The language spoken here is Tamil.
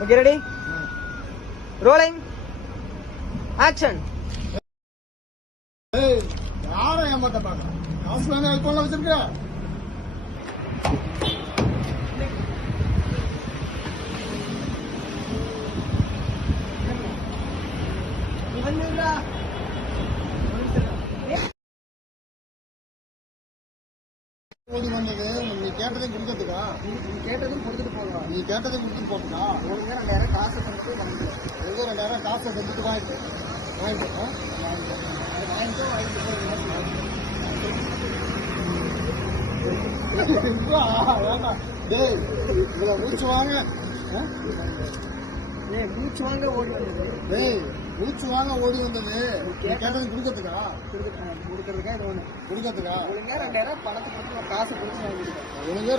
Okay ready, rolling action. யாரை ஏமாத்த பாக்குறேன்? காசு வாங்க அல்பம்ல வச்சிருக்க. ஓடி வந்தது நீ கேட்டதை கொடுக்கறதுக்கா? நீ கேட்டதும் கொடுத்துட்டு போகலாம். நீ கேட்டதை கொடுத்துட்டு போட்டா ஒழுங்கா 2000 காசை தந்துட்டு வாங்கிட்டு. ஒழுங்கா 2000 காசை தந்துட்டு வாங்கிட்டு டேய் இவ்வளவு மூச்சு வாங்க மூச்சு வாங்க ஓடி வந்தது. டேய் மூச்சு வாங்க ஓடி வந்தது கேட்டது கொடுக்கறதுக்கா? கொடுக்கறதுக்கா இது ஒண்ணு கொடுக்கறதுக்கா? ஒழுங்கா 2000 பணத்தை கொடுத்து காசை கொடுத்து வாங்கிட்டு ஒழுங்கா